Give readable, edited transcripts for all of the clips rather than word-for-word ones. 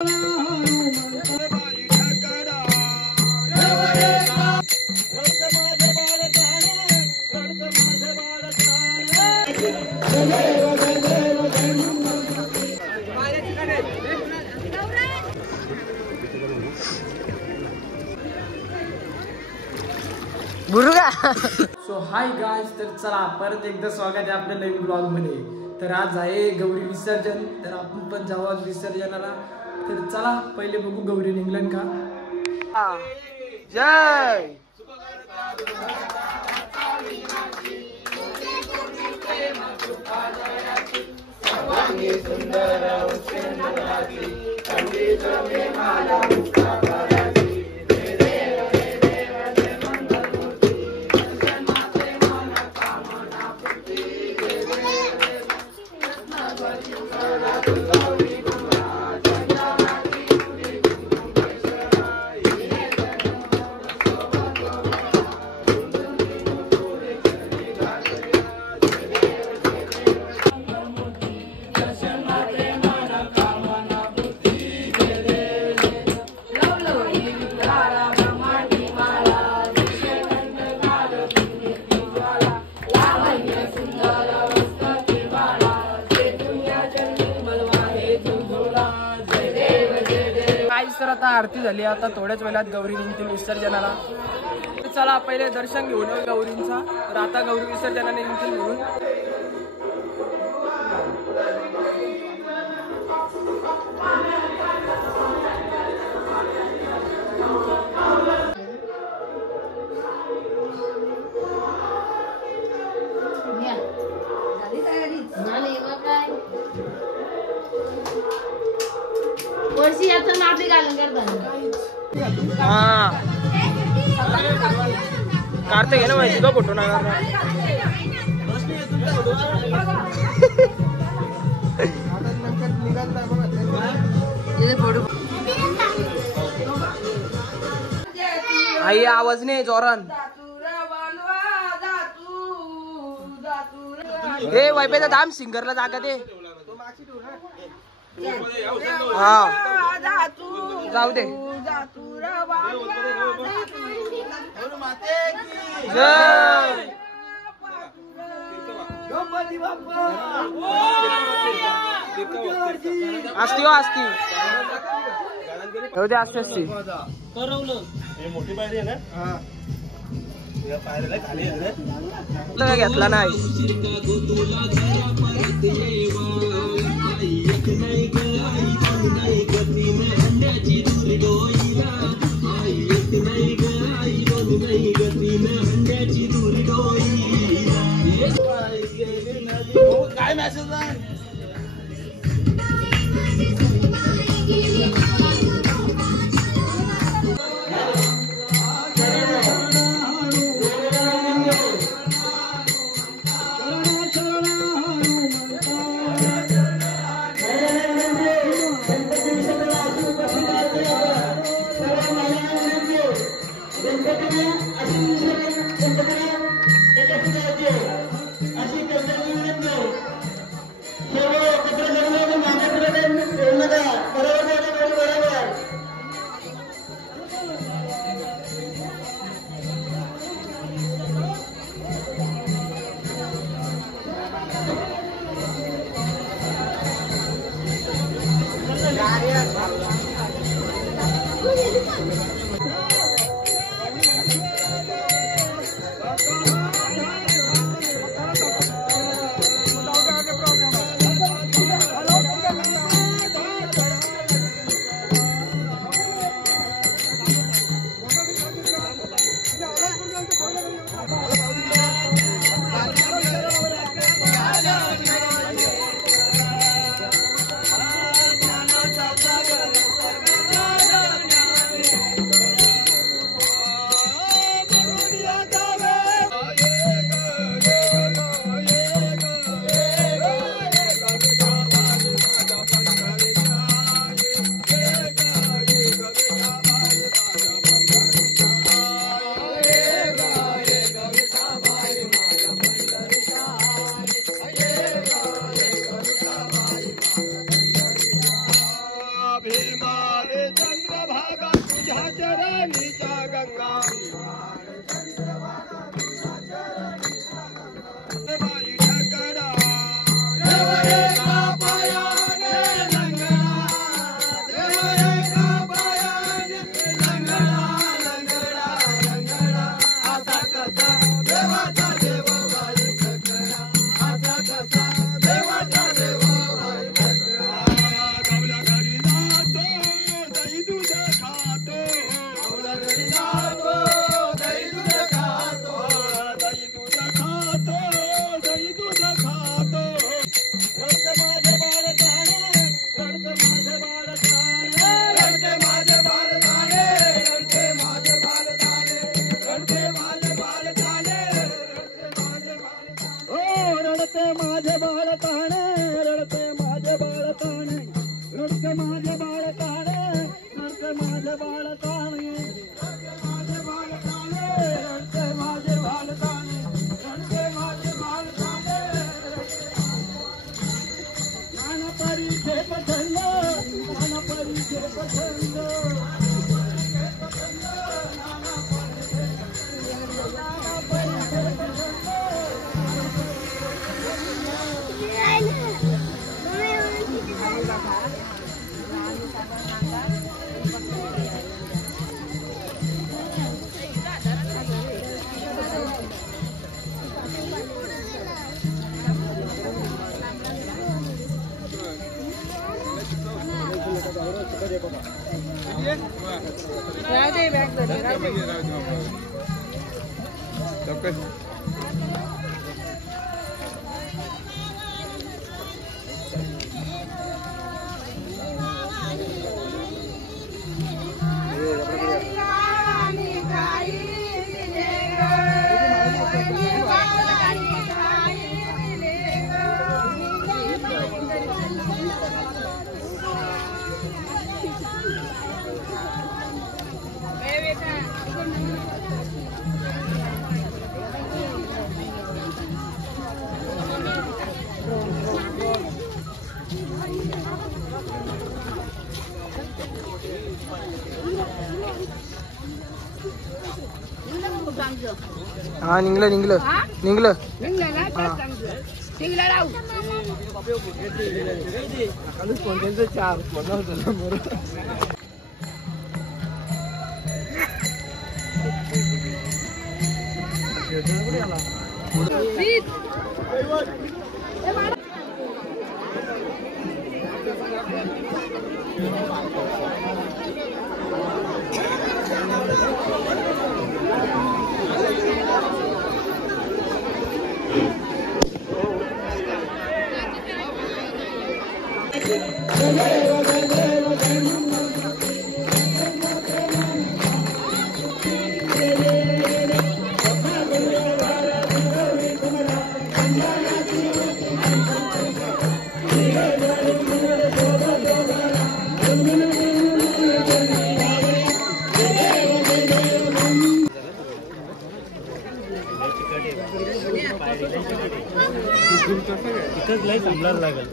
So hi guys, तर चला परत एकदा स्वागत आहे आपल्या नवीन ब्लॉग मध्ये। तर आज आहे गौरी विसर्जन, तर आपण पण जाऊ आज विसर्जनाला। तर चला पहिले बघू गौरी निघलन का। जय तर आता आरती झाली, आता थोड्याच वेळात गौरी निघतील विसर्जनाला। चला पहिले दर्शन घेऊन येऊ गौरींचा, तर आता गौरी विसर्जनाने निघतील म्हणून। काढते घे ना माहिती का फोटो नाही आई आवाज नाही जोरान। हे वैपेचा दाम सिंगरला जागा दे। हा जाऊ दे। असती हो असती असते असती मोठी पायरी आहे ना। घेतला नाही काय मेसेज आहे। रे चंद्रभागा तुझ्या चरणीच्या गंगा बाई ढकला देव एका पायाने लंगडा देव एका पायाने लंगडा लंगडा लंगडा आता कसा देवाचा देव बाई ढकला आता कसा देवाचा देव बाई ढकला गावला घरी जातो दही दूध खातो गावला घरी जातो दही दूध खातो दही दूध खातो दही दूध खातो रडते माझे बाळ ताणे रडते माझे बाळ ताणे रडते माझे बाळ ताणे रडते माझे बाळ ताणे रडते माझे बाळ ताणे रडते माझे बाळ ताणे रडते माझे बाळ ताणे रडते माझे बाळ ताणे रडते माझे बाळ ताणे रडते माझे बाळ ताणे रडते माझे बाळ ताणे रडते माझे बाळ ताणे ज्ञान परीक्षे पसंद ज्ञान परीक्षे पसंद हा निघलं निघलं निघलं चार तिथंच लई थांबलायला लागेल.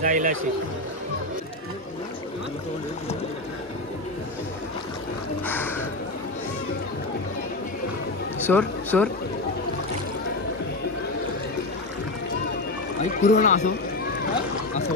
जायला सोर सोर पुरवणा असो असो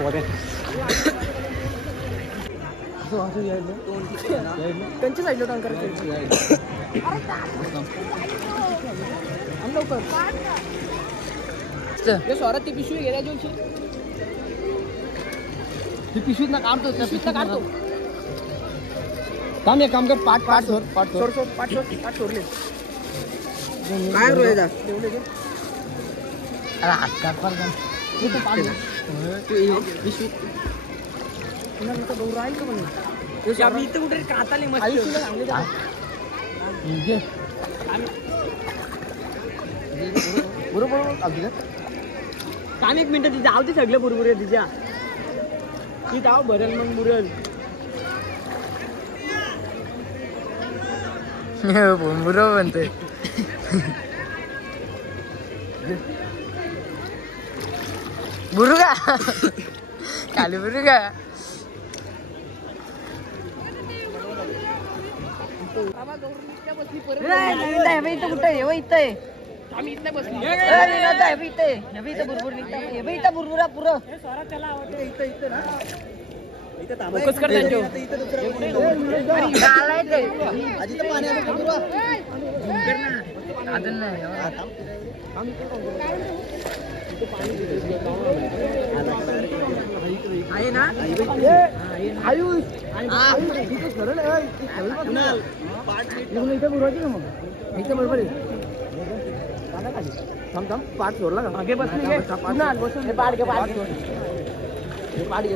मध्ये त्यांच्या साईडला टांग करायचं लवकर स्वरात ती पिशवी गेल्या जोशी ती पिशवीत ना काढतो त्या पिशवीत काढतो काम एक काम कर पाठ पाठ सोड पाठ सोड पाठ सोडले काय रोयदा इथं कुठे काताले बरोबर काम 1 मिनिट जाऊ ते सगळे बरोबर तिच्या ती जाव भरल मग मुरल बरोबर म्हणते बुरुगा खाली बुरुगा आहे ना आयुष सरळ इथं बुरवायची का मग इथं बरोबर आहे थांब थांब पाठ सोडला का मागे बसली बसून पाठ घे पाठ घे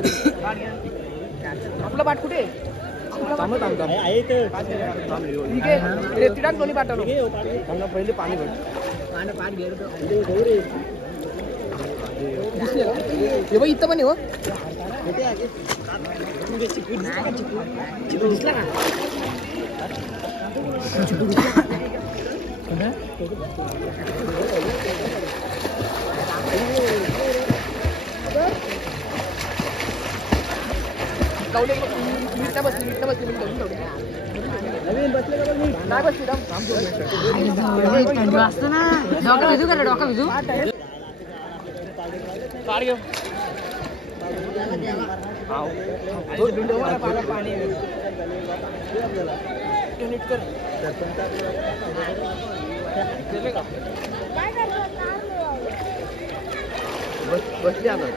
आपला पाठ कुठे थांब थांब थांब ठीक आहे तिडाक दोन्ही पाठवलो थांबा पहिले पाणी भर पाठ घे हे बघ इथं पण आहे हो दिसला का बसली आता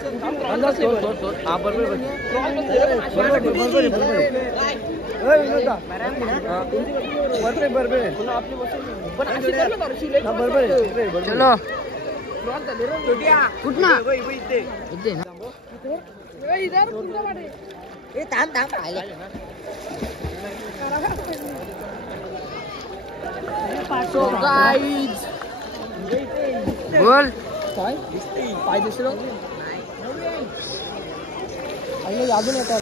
बोल पाय दिसलो अजून येतात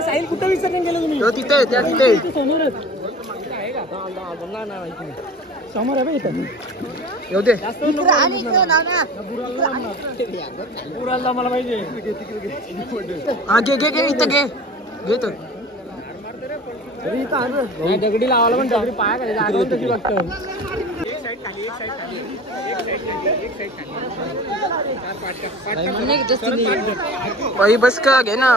साहिल कुठं विसरून गेलो तुम्ही तिथे समोर आहे इथं येऊ दे मला पाहिजे हा घे इथं घे तर दगडी लावायला पण दगडी पाया खाली बघतो भाई बस का घे ना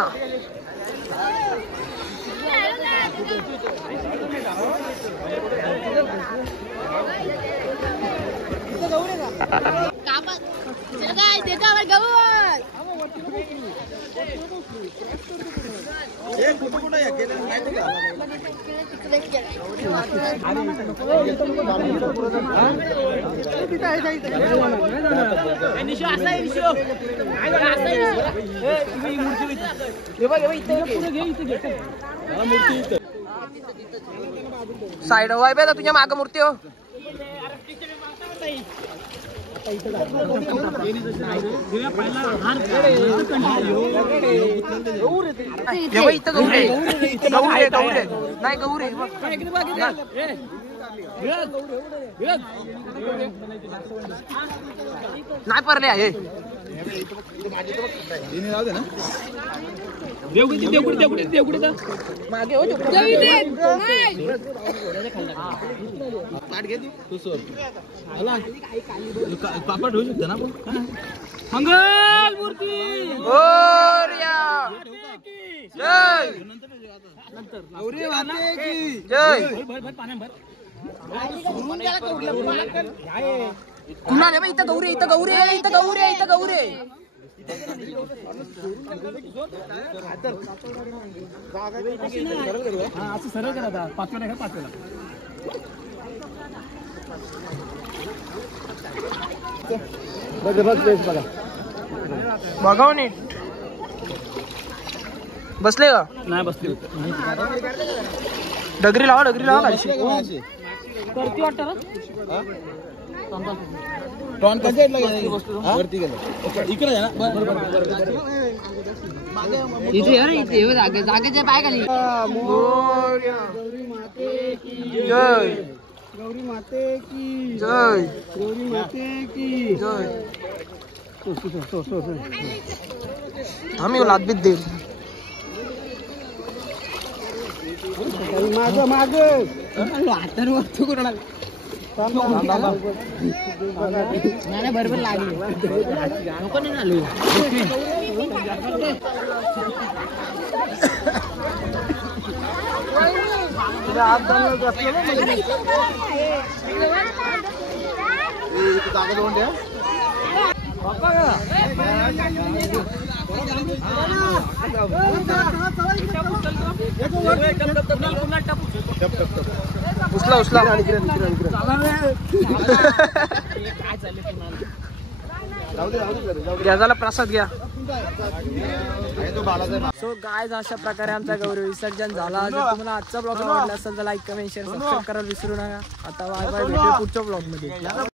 साइड वाय पे तुझ्या माग मूर्ती हो इथं गौरे नाही गौरे नाही परले आहे मागे हो पापड होऊ शकते ना मंगल मूर्ती कुणाल इथं गौरे असं सरळ करा आता पाचव्याला का पाचव्याला बघाव नीट बसले का नाही बसली डगरी लावा करती वाटतं ना इथे जागेच्या पाय खाली जय गौरी माते की जय गौरी माते की जय आम्ही लाद बीत देईल माग माग हातावर वरती करून नाही बरोबर लागली नको नाही आलो उचला उचला घ्या प्रसाद घ्या सो गाइस अशा प्रकारे आमचा गौरी विसर्जन झाला जर तुम्हाला आजचा ब्लॉग आवडला असेल तर लाईक कमेंट शेअर सबस्क्राईब करायला विसरू नका आता बाय बाय भेटू पुढच्या ब्लॉग मध्ये